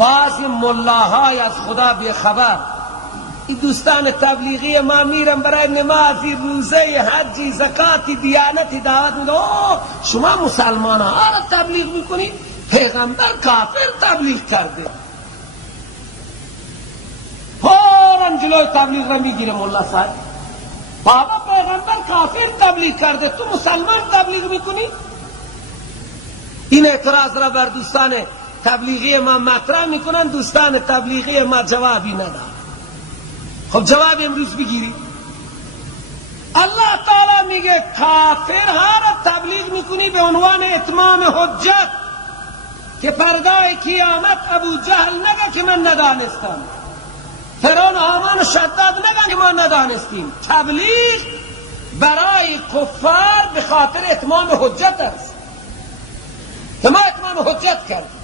بعضی ملاهای از خدا بیخبر این دوستان تبلیغی ما میرن برای نمازی، روزه، حجی، زکاتی، دیانتی دعوت میده. شما مسلمان ها را تبلیغ میکنید؟ پیغمبر کافر تبلیغ کرده. فوراً جلوی تبلیغ را میگیره ملا صاحب. بابا پیغمبر کافر تبلیغ کرده، تو مسلمان تبلیغ میکنی؟ این اعتراض را بر دوستان تبلیغی ما مطرح میکنن. دوستان تبلیغی ما جوابی ندارن. خب جواب امروز بگیری. الله تعالی میگه کافرها را تبلیغ میکنی به عنوان اتمام حجت که پردای قیامت ابو جهل نگه که من ندانستم، فرعون هامان و شداد نگه که ما ندانستیم. تبلیغ برای کفار به خاطر اتمام حجت است که ما اتمام حجت کردیم،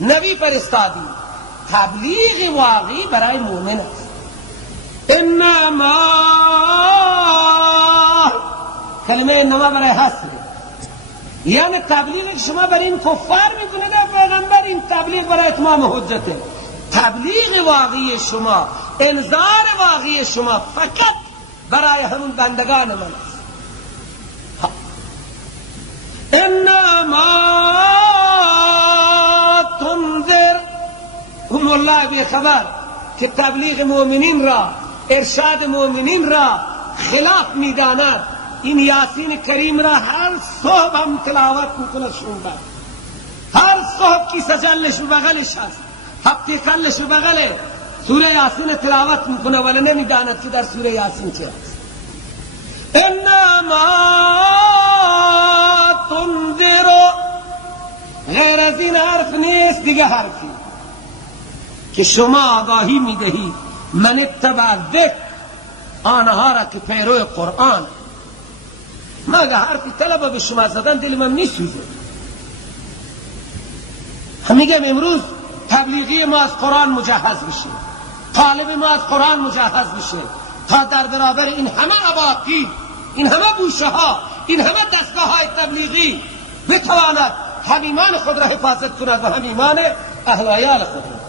نبی فرستادیم. تبلیغ واقعی برای مؤمن است. انما کلمه انما برای حصر، یعنی تبلیغ شما برای این کفار میکنه در پیغمبر، این تبلیغ برای اتمام حجته. تبلیغ واقعی شما، انذار واقعی شما فقط برای همون بندگان من است. انما تنذر، هم الله به خبر که تبلیغ مؤمنین را، ارشاد مؤمنین را خلاف میداند. این یاسین کریم را هر صبح هم تلاوت میکنه شما، هر صبح کی سجلش و بغلش هست، هفته کلش و بغله سوره یاسین تلاوت میکنه ولی نمیداند که در سوره یاسین چه هست. انما تنذر، غیر از این حرف نیست دیگه حرفی که شما آگاهی میدهید من اتبع ذکر، آنها را که پیرو قرآن. ما اگه حرفی طلبه به شما زدن دل من نیسوزه. هم میگم امروز تبلیغی ما از قرآن مجهز بشه، طالب ما از قرآن مجهز بشه تا در برابر این همه عباقی، این همه بوشه ها، این همه دستگاه های تبلیغی بتواند حمیمان خود را حفاظت کند و حمیمان اهل و عیال خود را.